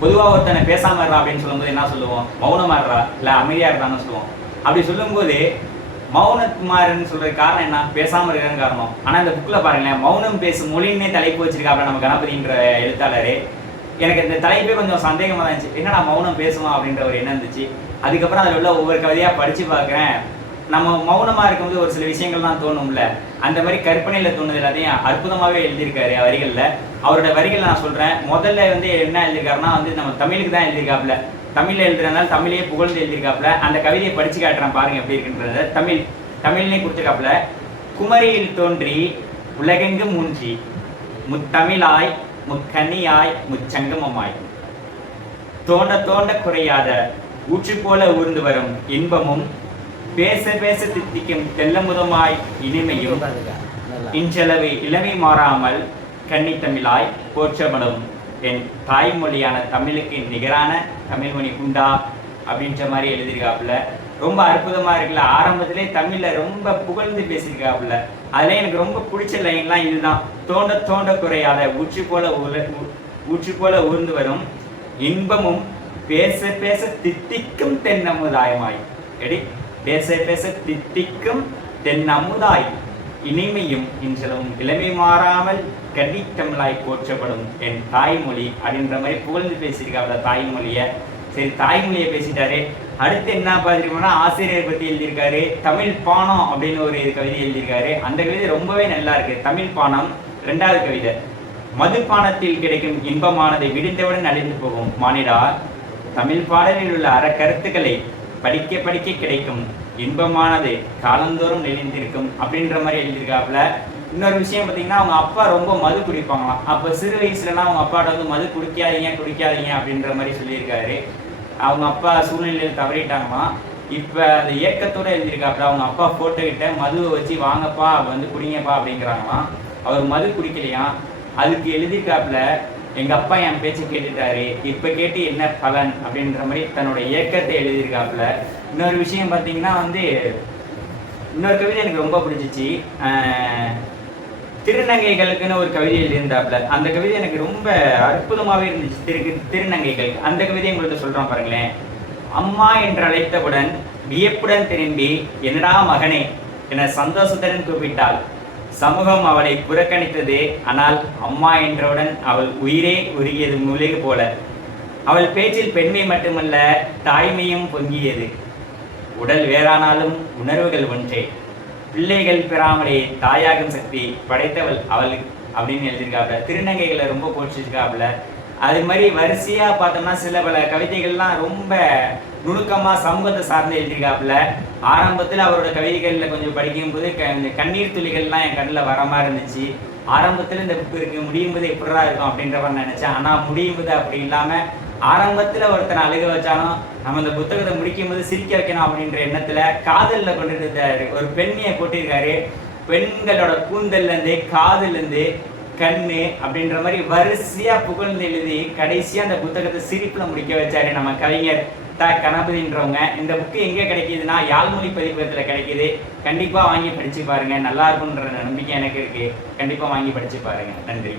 பொதுவாக ஒருத்தனை பேசாம இருறா அப்படின்னு சொல்லும்போது என்ன சொல்லுவோம்? மௌனமா இருறா, இல்லை அமைதியா இருறான்னு சொல்லுவோம். அப்படி சொல்லும்போது மௌனகுமாரன் சொல்ற காரணம் என்ன? பேசாம இருக்கிறன்னு காரணம். ஆனா இந்த புக்ல பாருங்களேன், மௌனம் பேசும் மொழின்னே தலைப்பு வச்சிருக்காப்ல நம்ம கணபதின்ற எழுத்தாளரு. எனக்கு இந்த தலைப்பே கொஞ்சம் சந்தேகமா தான் இருந்துச்சு. என்னடா மௌனம் பேசுமா அப்படின்ற ஒரு எண்ணம் இருந்துச்சு. அதுக்கப்புறம் அதில் உள்ள ஒவ்வொரு கவிதையா படிச்சு பார்க்குறேன். நம்ம மௌனமா இருக்கும்போது ஒரு சில விஷயங்கள்லாம் தோணும்ல, அந்த மாதிரி கற்பனையில தோணுது எல்லாத்தையும் அற்புதமாகவே எழுதியிருக்காரு வரிகளில். அவரோட வரிகள் நான் சொல்றேன். முதல்ல என்ன எழுதியிருக்காருன்னா நம்ம தமிழுக்கு தான் எழுதியிருக்காப்புல. தமிழ்ல எழுதுறதுனால தமிழையே புகழ்ந்து எழுதியிருக்காப்புல. அந்த கவிதையை படிச்சு காட்டுறேன் பாருங்க எப்படி இருக்குன்றத. தமிழ்னே கொடுத்துருக்காப்புல. குமரியில் தோன்றி உலகெங்கும் மூன்றி முத்தமிழாய் முக்கனியாய் முச்சங்கமமாய் தோண்ட தோண்ட குறையாத ஊற்று போல ஊர்ந்து வரும் இன்பமும் பேச பேச தித்திக்கும் தெல்லமுதமாய் இனிமையும் இன்றளவு இளமை மாறாமல் கன்னித்தமிழாய் போற்றப்படும் என் தாய்மொழியான தமிழுக்கு நிகரான தமிழ்மொழி உண்டா அப்படின்ற மாதிரி எழுதியிருக்காப்புல. ரொம்ப அற்புதமா இருக்குல்ல. ஆரம்பத்திலே தமிழ்ல ரொம்ப புகழ்ந்து பேசியிருக்காப்புல. அதுல எனக்கு ரொம்ப பிடிச்ச லைன்லாம் இதுதான். தோண்ட தோண்ட குறையாத ஊற்று போல ஊர்ந்து வரும் இன்பமும் பேச பேச தித்திக்கும் தென்னமுதாயமாய் எடி பேச பேச தித்திக்கும் தென்னமுதாய் இனிமையும் இன்றளவும் இளமை மாறாமல் கன்னித்தமிழாய் போற்றப்படும் என் தாய்மொழி அப்படின்ற மாதிரி புகழ்ந்து பேசியிருக்காப்புல தாய்மொழியை. சரி, தாய்மொழியை பேசிட்டாரு. அடுத்து என்ன பார்த்துருக்கோம்னா ஆசிரியர் பற்றி எழுதியிருக்காரு. தமிழ் பானம் அப்படின்னு ஒரு கவிதை எழுதியிருக்காரு. அந்த கவிதை ரொம்பவே நல்லா இருக்கு. தமிழ் பானம் 2வது கவிதை. மதுபானத்தில் கிடைக்கும் இன்பமானதை விடுந்தவுடன் அழிந்து போகும் மானிடா, தமிழ் பாடலில் உள்ள கருத்துக்களை படிக்க படிக்க கிடைக்கும் இன்பமானது காலந்தோறும் நெளிந்திருக்கும் அப்படின்ற மாதிரி எழுதியிருக்காப்புல. இன்னொரு விஷயம் பார்த்தீங்கன்னா, அவங்க அப்பா ரொம்ப மது குடிப்பாங்களாம். அப்போ சிறு வயசுலலாம் அவங்க அப்பாட்ட மது குடிக்காதீங்க அப்படின்ற மாதிரி சொல்லியிருக்காரு. அவங்க அப்பா சூழ்நிலையில் தவறிட்டாங்களாம். இப்போ அந்த ஏக்கத்தோடு எழுதியிருக்காப்புல. அவங்க அப்பா போட்டோ கிட்ட மதுவை வச்சு வாங்கப்பா குடிங்கப்பா அப்படிங்கிறாங்களாம். அவர் மது குடிக்கலையாம். அதுக்கு எழுதியிருக்காப்புல, எங்கள் அப்பா என் பேச்சு கேட்டுட்டாரு, இப்போ கேட்டு என்ன பலன் அப்படின்ற மாதிரி தன்னோட ஏக்கத்தை எழுதியிருக்காப்புல. இன்னொரு விஷயம் பார்த்தீங்கன்னா இன்னொரு கவிதை எனக்கு ரொம்ப பிடிச்சிச்சு. திருநங்கைகளுக்குன்னு ஒரு கவிதை எழுதியிருந்தாப்புல. அந்த கவிதை எனக்கு ரொம்ப அற்புதமாகவே இருந்துச்சு. திருநங்கைகள் அந்த கவிதையை உங்கள்கிட்ட சொல்கிறோம் பாருங்களேன். அம்மா என்று அழைத்தவுடன் வியப்புடன் திரும்பி என்னடா மகனே என சந்தோஷத்துடன் கூப்பிட்டாள். சமூகம் அவளை புறக்கணித்தது. ஆனால் அம்மா என்றவுடன் அவள் உயிரே உருகியது முழுகு போல. அவள் பேச்சில் பெண்மை மட்டுமல்ல தாய்மையும் பொங்கியது. உடல் வேறானாலும் உணர்வுகள் ஒன்றே. பிள்ளைகள் பெறாமலே தாயாகும் சக்தி படைத்தவள் அவள் அப்படின்னு எழுதியிருக்காப்புல. திருநங்கைகளை ரொம்ப போற்றிருக்காப்புல. அது மாதிரி வரிசையா பார்த்தோம்னா சில பல கவிதைகள்லாம் ரொம்ப நுணுக்கமா சமூகத்தை சார்ந்து எழுதியிருக்காப்புல. ஆரம்பத்தில் அவரோட கவிதைகளில் கொஞ்சம் படிக்கும்போது இந்த கண்ணீர் துளிகள்லாம் என் கண்ணில் வர மாதிரி இருந்துச்சு. ஆரம்பத்தில் இந்த புக்கு இருக்கு, முடியும் போது எப்படிதான் இருக்கும் அப்படின்ற மாதிரி நினைச்சேன். ஆனால் முடியும் போது அப்படி இல்லாமல் ஆரம்பத்தில் ஒருத்தனை அழுக வச்சாலும் நம்ம இந்த புத்தகத்தை முடிக்கும் போது சிரிக்க வைக்கணும் அப்படின்ற எண்ணத்தில் காதலில் கொண்டு இருந்தாரு. ஒரு பெண்ணியை போட்டிருக்காரு. பெண்களோட கூந்தல்லேருந்து காதல்லேருந்து கண்ணு அப்படின்ற மாதிரி வரிசையா புகழ்ந்து எழுதி கடைசியா அந்த புத்தகத்தை சிரிப்புல முடிக்க வச்சாரு நம்ம கவிஞர் கணபதின்றவங்க. இந்த புக்கு எங்க கிடைக்குதுன்னா யாழ்மொழி பதிப்பகத்துல கிடைக்குது. கண்டிப்பா வாங்கி படிச்சு பாருங்க. நல்லா இருக்கும்ன்ற நம்பிக்கை எனக்கு இருக்கு. கண்டிப்பா வாங்கி படிச்சு பாருங்க. நன்றி.